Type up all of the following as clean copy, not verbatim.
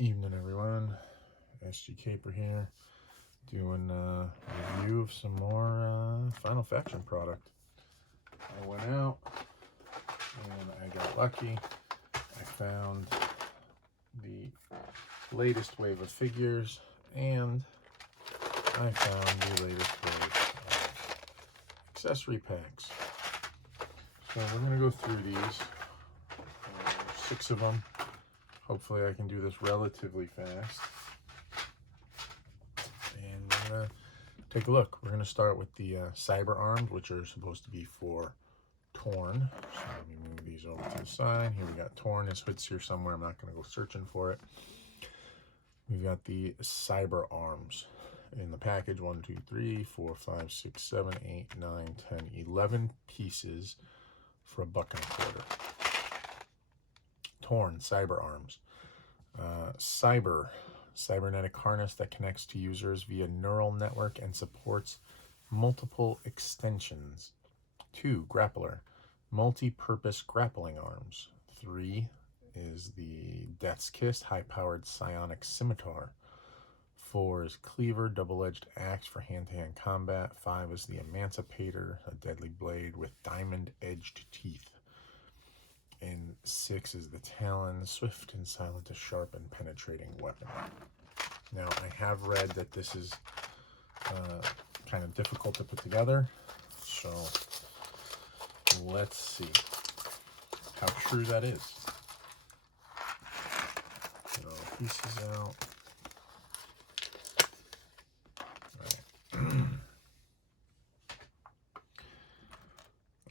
Evening, everyone. SG Caper here, doing a review of some more Final Faction product. I went out and I got lucky. I found the latest wave of figures, and I found the latest wave of accessory packs. So we're going to go through these, 6 of them. Hopefully I can do this relatively fast. And we're going to take a look. We're going to start with the Cyberarms, which are supposed to be for Torn. So let me move these over to the side. Here we got Torn. His hood's here somewhere. I'm not going to go searching for it. We've got the Cyberarms in the package. 1, 2, 3, 4, 5, 6, 7, 8, 9, 10, 11 pieces for $1.25. Torn Cyberarms. Cybernetic harness that connects to users via neural network and supports multiple extensions. 2, grappler. Multi-purpose grappling arms. 3 is the Death's Kiss, high-powered psionic scimitar. 4 is cleaver, double-edged axe for hand-to-hand combat. 5 is the emancipator, a deadly blade with diamond-edged teeth. And 6 is the Talon, swift and silent, a sharp and penetrating weapon. Now, I have read that this is kind of difficult to put together, so let's see how true that is. Get all the pieces out. All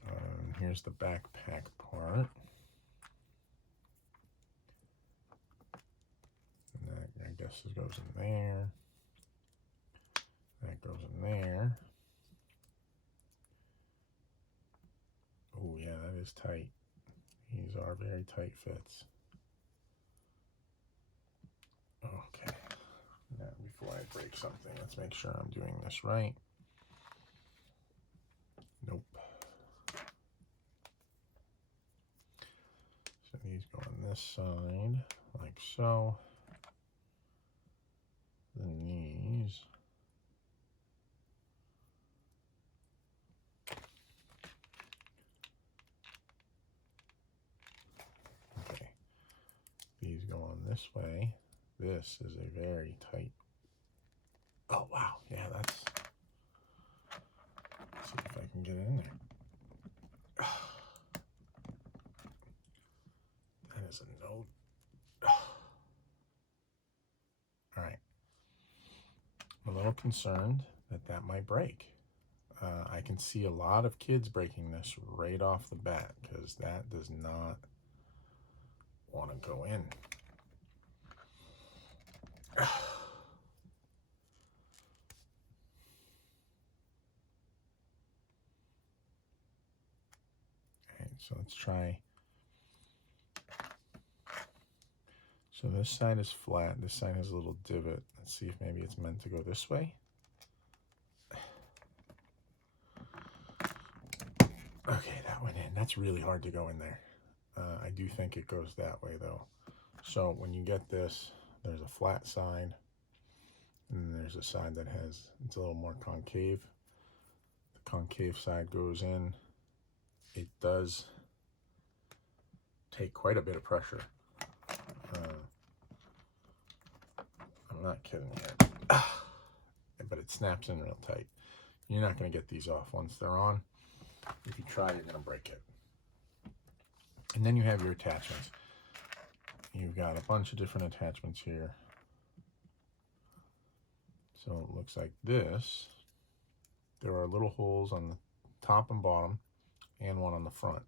right. Here's the backpack part. I guess it goes in there. That goes in there. Oh yeah, that is tight. These are very tight fits. Okay. Now before I break something, let's make sure I'm doing this right. Nope. So these go on this side, like so. Then these okay. These go on this way. This is a very tight. Oh wow, yeah, that's. Let's see if I can get it in there. That is a no. All right. I'm a little concerned that that might break. I can see a lot of kids breaking this right off the bat because that does not want to go in. Alright, so let's try. So this side is flat, this side has a little divot. Let's see if maybe it's meant to go this way. Okay, that went in. That's really hard to go in there. I do think it goes that way though. So when you get this, there's a flat side, and then there's a side that has, it's a little more concave. The concave side goes in. It does take quite a bit of pressure. I'm not kidding here. But it snaps in real tight. You're not going to get these off once they're on. If you try, you're going to break it. And then you have your attachments. You've got a bunch of different attachments here. So it looks like this. There are little holes on the top and bottom and one on the front.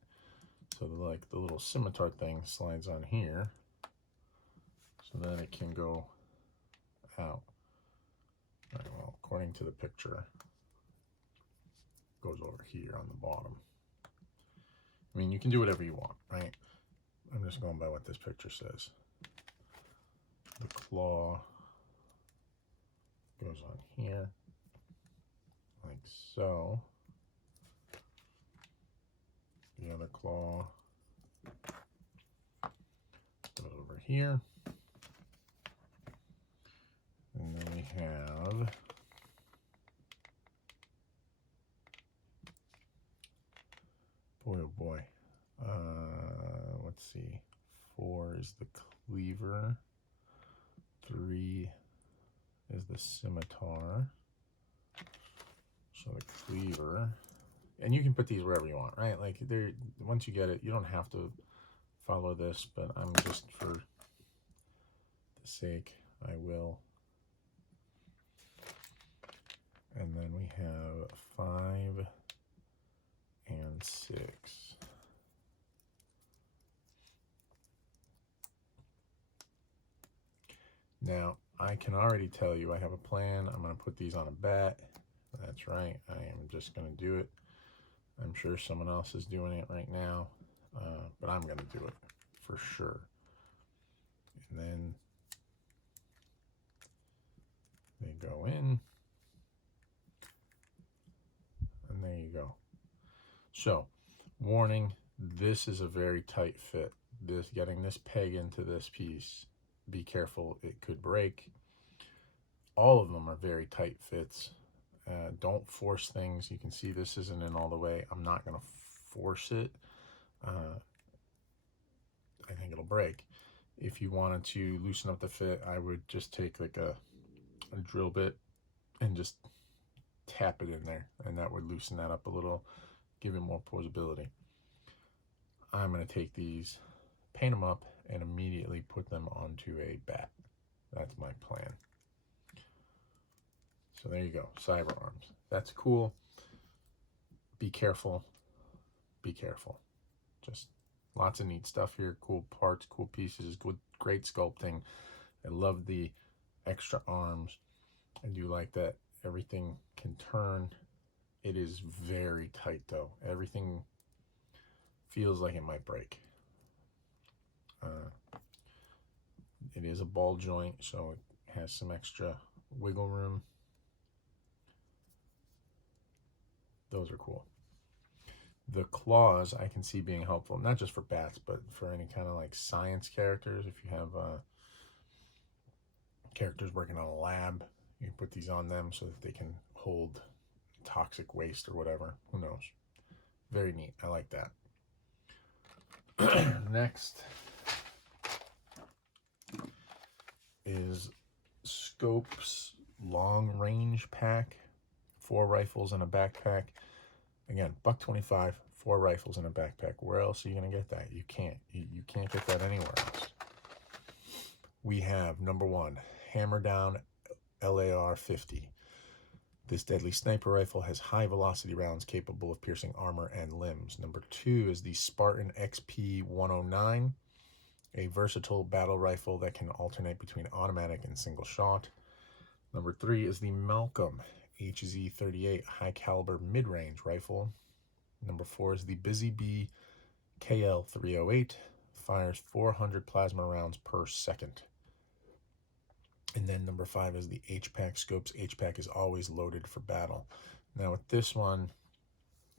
So like the little scimitar thing slides on here. So then it can go out. All right, well, according to the picture, it goes over here on the bottom. I mean, you can do whatever you want, right? I'm just going by what this picture says. The claw goes on here, like so. The other claw goes over here. is the cleaver. 3 is the scimitar. So the cleaver. And you can put these wherever you want, right? Like, once you get it, you don't have to follow this, but I'm just, for the sake, I will. And then we have 5 and 6. Now, I can already tell you I have a plan. I'm going to put these on a bat. That's right. I am just going to do it. I'm sure someone else is doing it right now, but I'm going to do it for sure. And then they go in. And there you go. So, warning, this is a very tight fit. Getting this peg into this piece, be careful, it could break. All of them are very tight fits. Don't force things. You can see this isn't in all the way. I'm not going to force it. I think it'll break. If you wanted to loosen up the fit, I would just take like a drill bit and just tap it in there, and that would loosen that up a little, give it more posability. I'm going to take these, paint them up, and immediately put them onto a bat. That's my plan. So there you go, Cyberarms. That's cool. Be careful. Be careful. Just lots of neat stuff here. Cool parts, cool pieces, good, great sculpting. I love the extra arms. I do like that everything can turn. It is very tight though. Everything feels like it might break. It is a ball joint, so it has some extra wiggle room. Those are cool. The claws I can see being helpful, not just for bats, but for any kind of like science characters. If you have characters working on a lab, you can put these on them so that they can hold toxic waste or whatever. Who knows? Very neat. I like that. Next is Scope's long range pack. 4 rifles and a backpack. Again, $125, 4 rifles and a backpack. Where else are you gonna get that? You can't. You can't get that anywhere else. We have number 1, Hammer Down LAR 50. This deadly sniper rifle has high velocity rounds capable of piercing armor and limbs. Number 2 is the Spartan XP 109, a versatile battle rifle that can alternate between automatic and single shot. Number 3 is the Malcolm HZ38 high caliber mid-range rifle. Number 4 is the Busy Bee KL 308, fires 400 plasma rounds per second. And then number 5 is the H-Pack. Scope's H-Pack is always loaded for battle. Now with this one,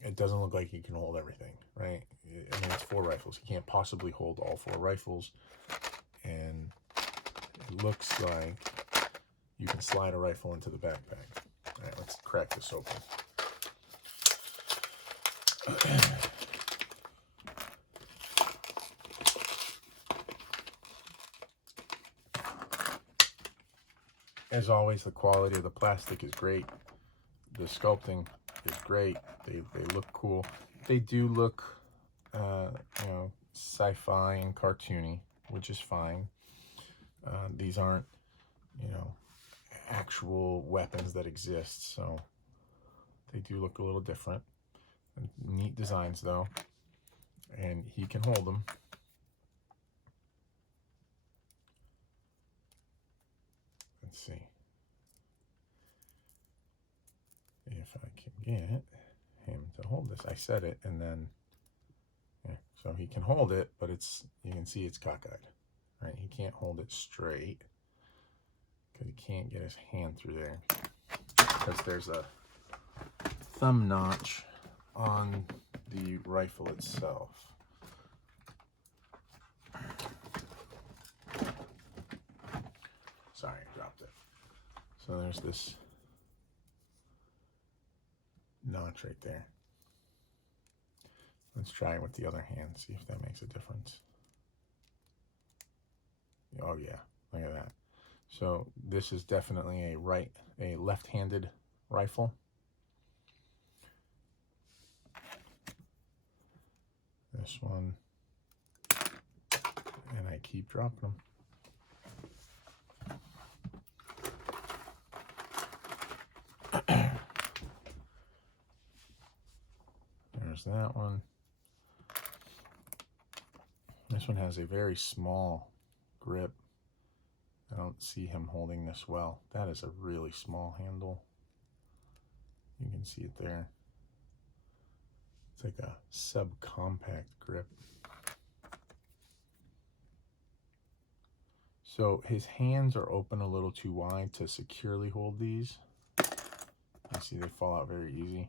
it doesn't look like you can hold everything, right? I mean, it's 4 rifles. You can't possibly hold all 4 rifles. And it looks like you can slide a rifle into the backpack. All right, let's crack this open. As always, the quality of the plastic is great. The sculpting is great. They look cool. They do look, sci-fi and cartoony, which is fine. These aren't, actual weapons that exist, so they do look a little different. Neat designs though, and he can hold them. Let's see if I can get him to hold this. I said it, and then so he can hold it, but you can see it's cockeyed, right? He can't hold it straight because he can't get his hand through there because there's a thumb notch on the rifle itself. Sorry, I dropped it. So there's this notch right there. Let's try it with the other hand, see if that makes a difference. Oh yeah, look at that. So this is definitely a left-handed rifle. This one, and I keep dropping them. There's that one. This one has a very small grip. I don't see him holding this well. That is a really small handle. You can see it there. It's like a subcompact grip. So his hands are open a little too wide to securely hold these. You see they fall out very easy.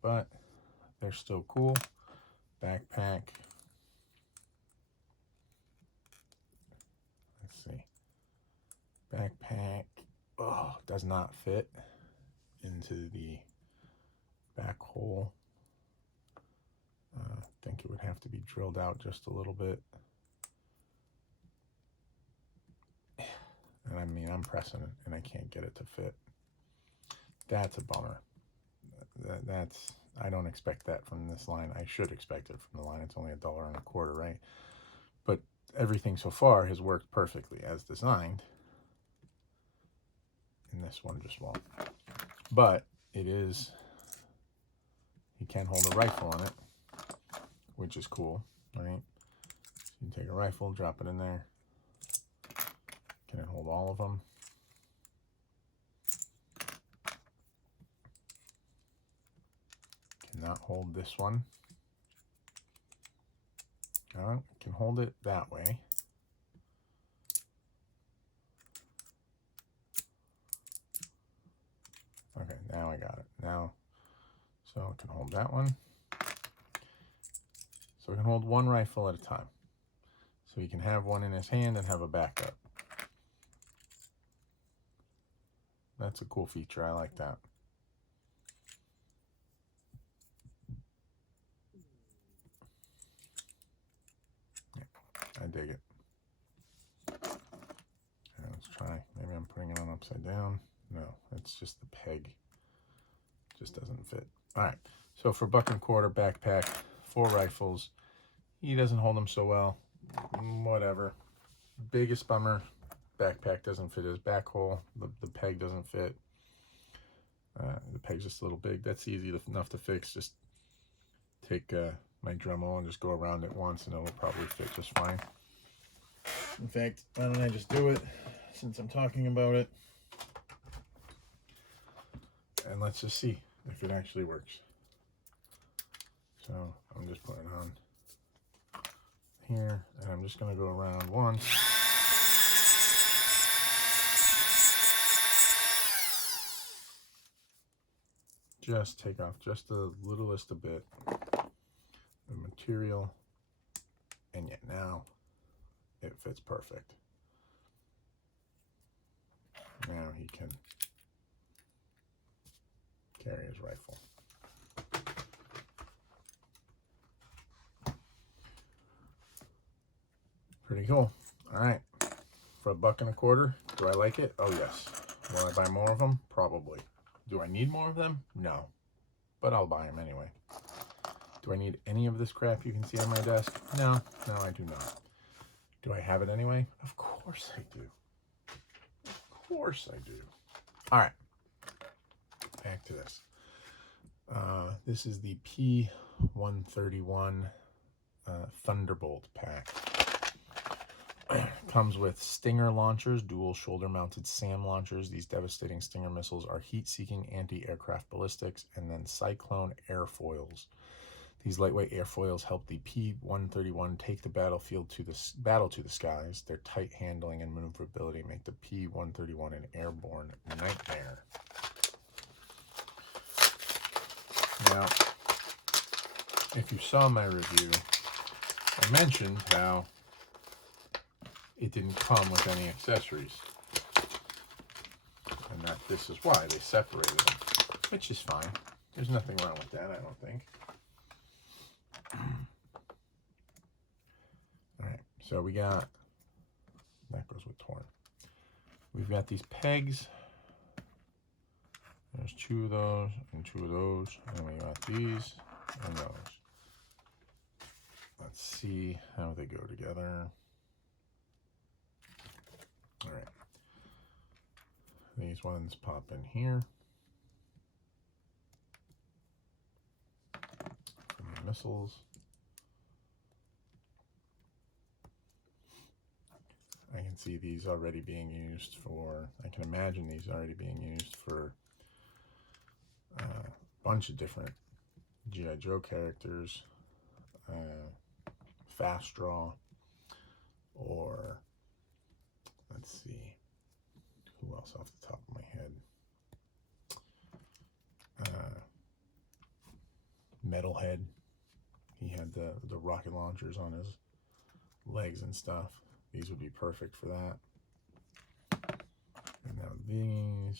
But they're still cool. Backpack. Let's see. Backpack. Oh, does not fit into the back hole. I think it would have to be drilled out just a little bit. And I mean, I'm pressing it and I can't get it to fit. That's a bummer. That's, I don't expect that from this line. I should expect it from the line. It's only $1.25, right? But everything so far has worked perfectly as designed. And this one just won't. But it is, you can hold a rifle on it, which is cool, right? So you can take a rifle, drop it in there. Can it hold all of them? Cannot hold this one. It can hold it that way. Okay, now I got it. Now, so it can hold that one. So it can hold one rifle at a time. So he can have one in his hand and have a backup. That's a cool feature. I like that. Yeah, I dig it. Let's try. Maybe I'm putting it on upside down. No, it's just the peg. Just doesn't fit. All right. So for $1.25 backpack, 4 rifles. He doesn't hold them so well. Whatever. Biggest bummer. Backpack doesn't fit his back hole. The peg doesn't fit. The peg's just a little big. That's easy enough to fix. Just take my Dremel and just go around it once and it'll probably fit just fine. In fact, why don't I just do it since I'm talking about it? And let's just see if it actually works. So I'm just putting it on here and I'm just going to go around once. Just take off just the littlest a bit of material, and yet now it fits perfect. Now he can carry his rifle. Pretty cool. All right, for $1.25, do I like it? Oh yes. Will I buy more of them? Probably. Do I need more of them? No, but I'll buy them anyway. Do I need any of this crap you can see on my desk? No, I do not. Do I have it anyway? Of course I do. Of course I do. All right, back to this. This is the P131 Thunderbolt pack. Comes with Stinger launchers, dual shoulder-mounted SAM launchers. These devastating Stinger missiles are heat-seeking anti-aircraft ballistics, and then Cyclone airfoils. These lightweight airfoils help the P131 take the battle to the skies. Their tight handling and maneuverability make the P131 an airborne nightmare. Now, if you saw my review, I mentioned how it didn't come with any accessories, and that this is why they separated them, which is fine. There's nothing wrong with that, I don't think. All right, so we got That goes with torn. We've got these pegs. There's 2 of those and 2 of those. And we got these and those. Let's see how they go together. All right. These ones pop in here. And the missiles. I can see these already being used for, I can imagine these already being used for a bunch of different G.I. Joe characters, fast draw, or let's see, who else off the top of my head? Metalhead. He had the rocket launchers on his legs and stuff. These would be perfect for that. And now these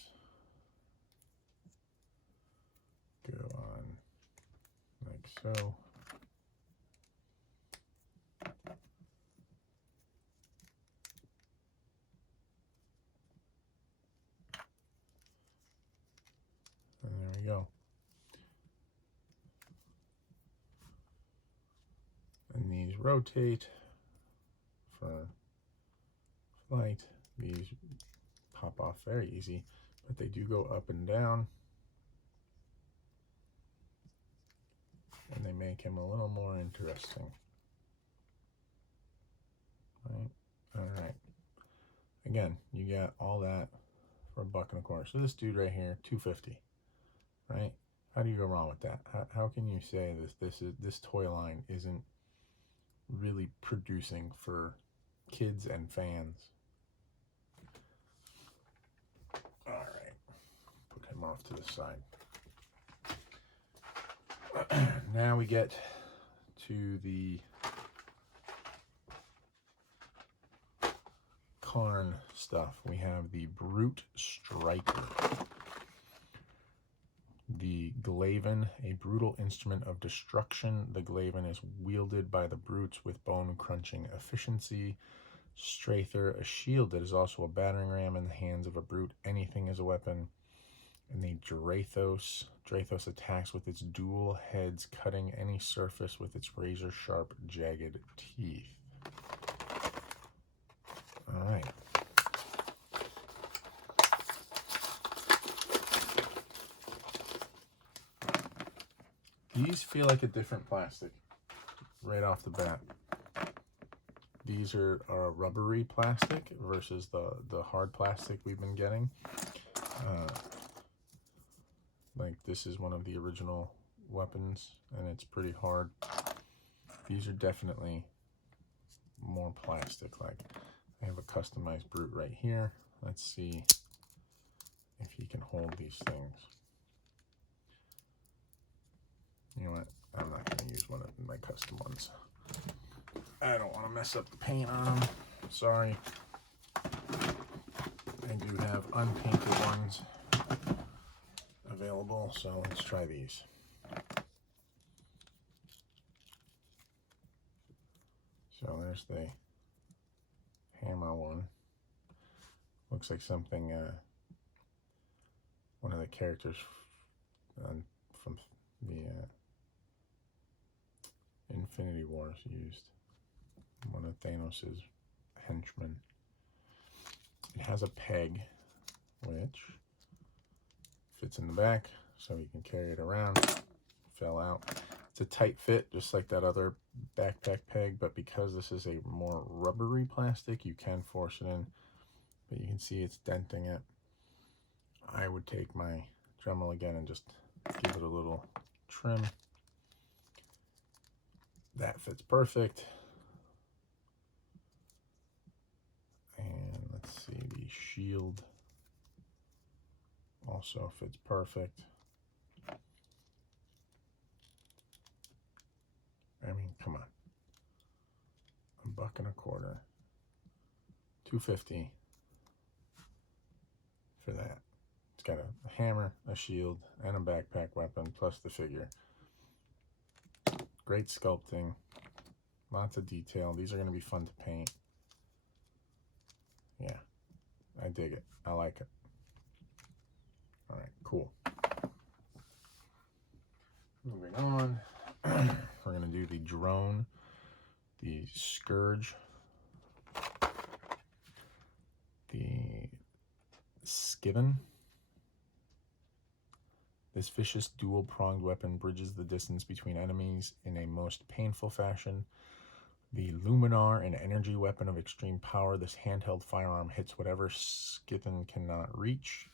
go on like so. And there we go. And these rotate for flight. These pop off very easy, but they do go up and down. And they make him a little more interesting. Right? All right. Again, you got all that for $1.25. So this dude right here, $2.50. Right? How do you go wrong with that? How can you say this toy line isn't really producing for kids and fans? All right, put him off to the side. Now we get to the Kharn stuff. We have the Brute Striker. The Glaven, a brutal instrument of destruction. The Glaven is wielded by the brutes with bone-crunching efficiency. Strather, a shield that is also a battering ram in the hands of a brute. Anything is a weapon. And the Drathos. Drathos attacks with its dual heads, cutting any surface with its razor-sharp, jagged teeth. All right. These feel like a different plastic right off the bat. These are rubbery plastic versus the hard plastic we've been getting. Like this is one of the original weapons and it's pretty hard. These are definitely more plastic. Like I have a customized brute right here. Let's see if he can hold these things. You know what? I'm not going to use one of my custom ones. I don't want to mess up the paint on them. Sorry. I do have unpainted ones available, so let's try these. So there's the hammer one. Looks like something one of the characters from the Infinity Wars used. One of Thanos' henchmen. It has a peg, which fits in the back, so you can carry it around. Fell out. It's a tight fit, just like that other backpack peg, but because this is a more rubbery plastic, you can force it in. But you can see it's denting it. I would take my Dremel again and just give it a little trim. That fits perfect. And let's see, the shield also fits perfect. I mean, come on. $1.25. $2.50 for that. It's got a hammer, a shield, and a backpack weapon, plus the figure. Great sculpting. Lots of detail. These are going to be fun to paint. I dig it. I like it. All right, cool. Moving on, we're going to do the drone, the Scourge, the Skiven. This vicious dual-pronged weapon bridges the distance between enemies in a most painful fashion. The Luminar, an energy weapon of extreme power, this handheld firearm hits whatever Skiven cannot reach.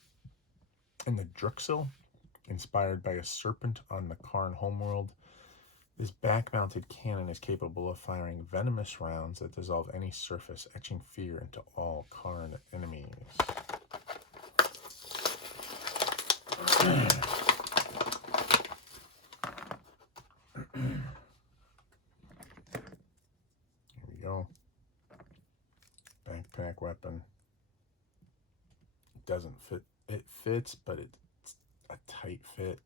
And the Druxil, inspired by a serpent on the Kharn homeworld. This back-mounted cannon is capable of firing venomous rounds that dissolve any surface, etching fear into all Kharn enemies. Here we go. Backpack weapon. It doesn't fit. It fits, but it's a tight fit.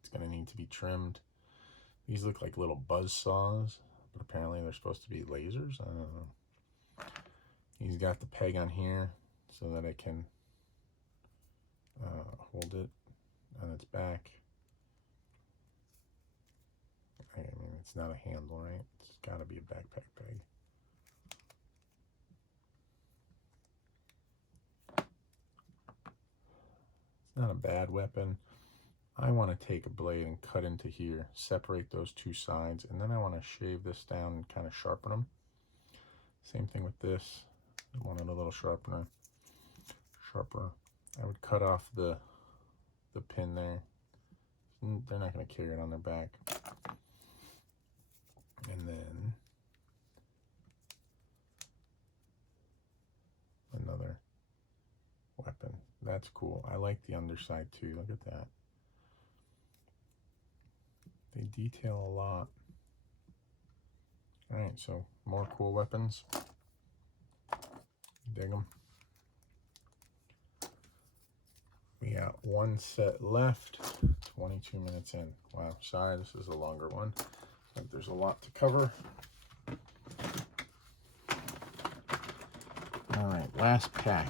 It's going to need to be trimmed. These look like little buzz saws, but apparently they're supposed to be lasers. I don't know. He's got the peg on here so that it can hold it on its back. I mean, it's not a handle, right? It's got to be a backpack peg. It's not a bad weapon. I want to take a blade and cut into here, separate those two sides, and then I want to shave this down and kind of sharpen them. Same thing with this. I wanted a little sharper. I would cut off the pin there. They're not going to carry it on their back. And then another weapon. That's cool. I like the underside too. Look at that. They detail a lot. All right, so more cool weapons. Dig them. We got one set left. 22 minutes in. Wow, sorry, this is a longer one. But there's a lot to cover. All right, last pack.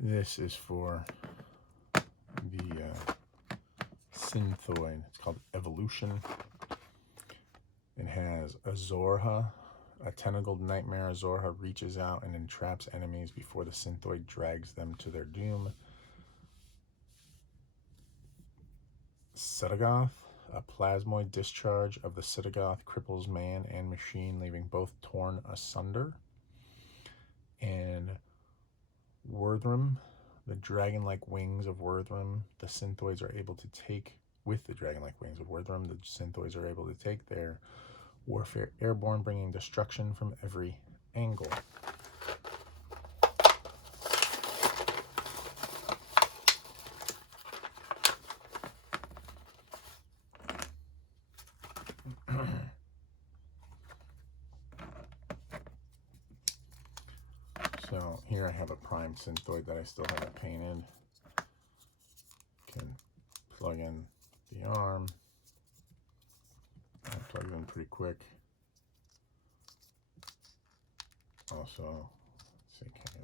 This is for the Synthoid. It's called Evolution. It has Azorha. A tentacled nightmare Azorha reaches out and entraps enemies before the Synthoid drags them to their doom. Citagoth. A plasmoid discharge of the Citagoth cripples man and machine, leaving both torn asunder. And Worthram, the dragon-like wings of Worthram, the Synthoids are able to take, with the dragon-like wings of Worthram, the Synthoids are able to take their warfare airborne, bringing destruction from every angle. So here I have a primed Synthoid that I still haven't painted. Can plug in the arm. I plugged in pretty quick. Also, let's see, can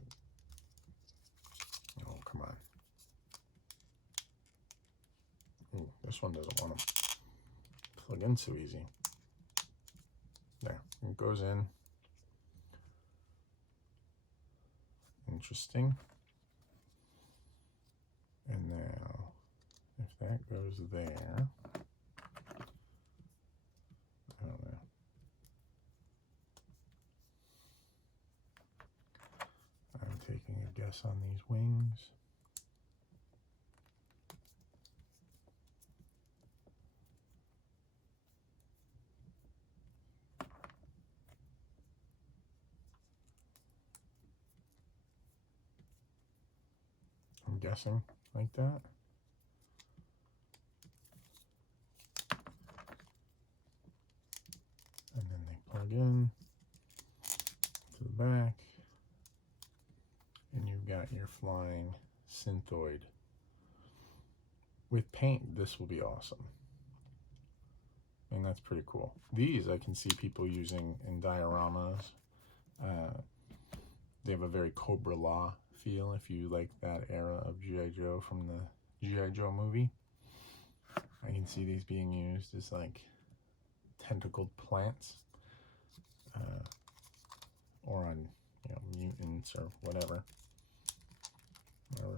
I, oh, come on. Ooh, this one doesn't want to plug in so easy. There, it goes in. Interesting. And now, if that goes there, I don't know. I'm taking a guess on these wings. I'm guessing like that. And then they plug in to the back. And you've got your flying Synthoid. With paint, this will be awesome. And that's pretty cool. These I can see people using in dioramas. They have a very Cobra Law feel, if you like that era of G.I. Joe from the G.I. Joe movie. I can see these being used as like tentacled plants, or on, you know, mutants or whatever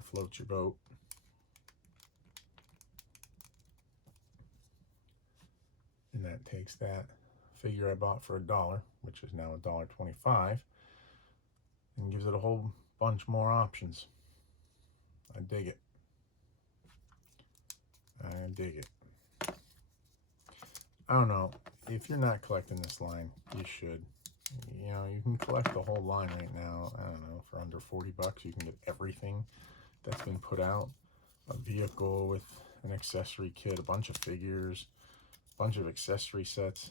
floats your boat. And that takes that figure I bought for $1, which is now $1.25, and gives it a whole bunch more options. I dig it. I dig it. I don't know, if you're not collecting this line, you should. You know, you can collect the whole line right now. I don't know, for under 40 bucks you can get everything that's been put out. A vehicle with an accessory kit, a bunch of figures, a bunch of accessory sets.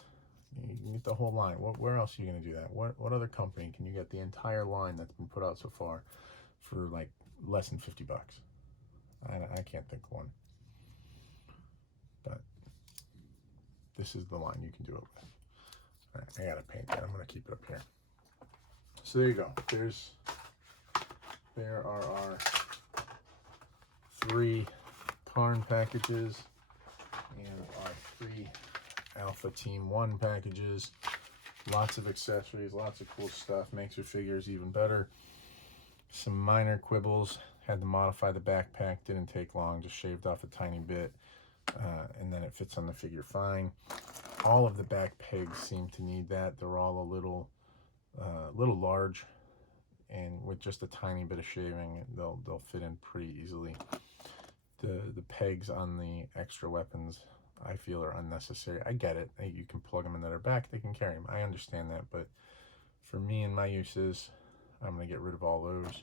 You can get the whole line. Where else are you going to do that? What other company can you get the entire line that's been put out so far for like less than 50 bucks? I can't think of one. But this is the line you can do it with. All right, I gotta paint that. I'm gonna keep it up here. So there you go. There are our 3 Kharn packages and our 3 Alpha Team 1 packages. Lots of accessories, lots of cool stuff. Makes your figures even better. Some minor quibbles. Had to modify the backpack. Didn't take long. Just shaved off a tiny bit. And then it fits on the figure fine. All of the back pegs seem to need that. They're all a little large, and with just a tiny bit of shaving, they'll fit in pretty easily. The pegs on the extra weapons, I feel, are unnecessary. I get it. You can plug them into their back. They can carry them. I understand that, but for me and my uses, I'm gonna get rid of all those.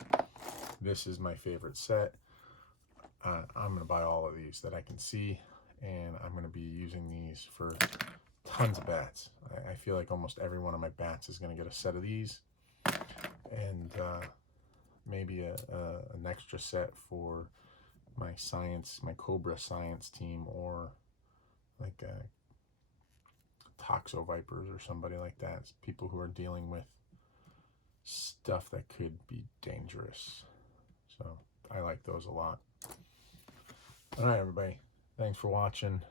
This is my favorite set. I'm gonna buy all of these that I can see, and I'm gonna be using these for tons of bats. I feel like almost every one of my bats is going to get a set of these, and maybe an extra set for my Cobra science team, or like Toxo Vipers or somebody like that. It's people who are dealing with stuff that could be dangerous. So I like those a lot. All right, everybody. Thanks for watching.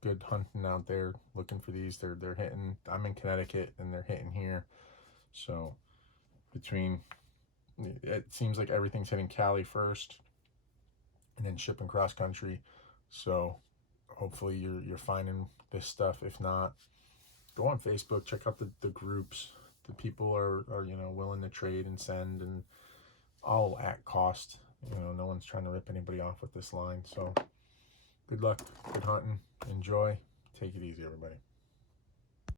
Good hunting out there, looking for these. They're hitting. I'm in Connecticut and they're hitting here. So it seems like everything's hitting Cali first and then shipping cross country. So hopefully you're finding this stuff. If not, go on Facebook, check out the groups. The people are you know, willing to trade and send, and all at cost. You know, no one's trying to rip anybody off with this line. So good luck, good hunting, enjoy, take it easy, everybody.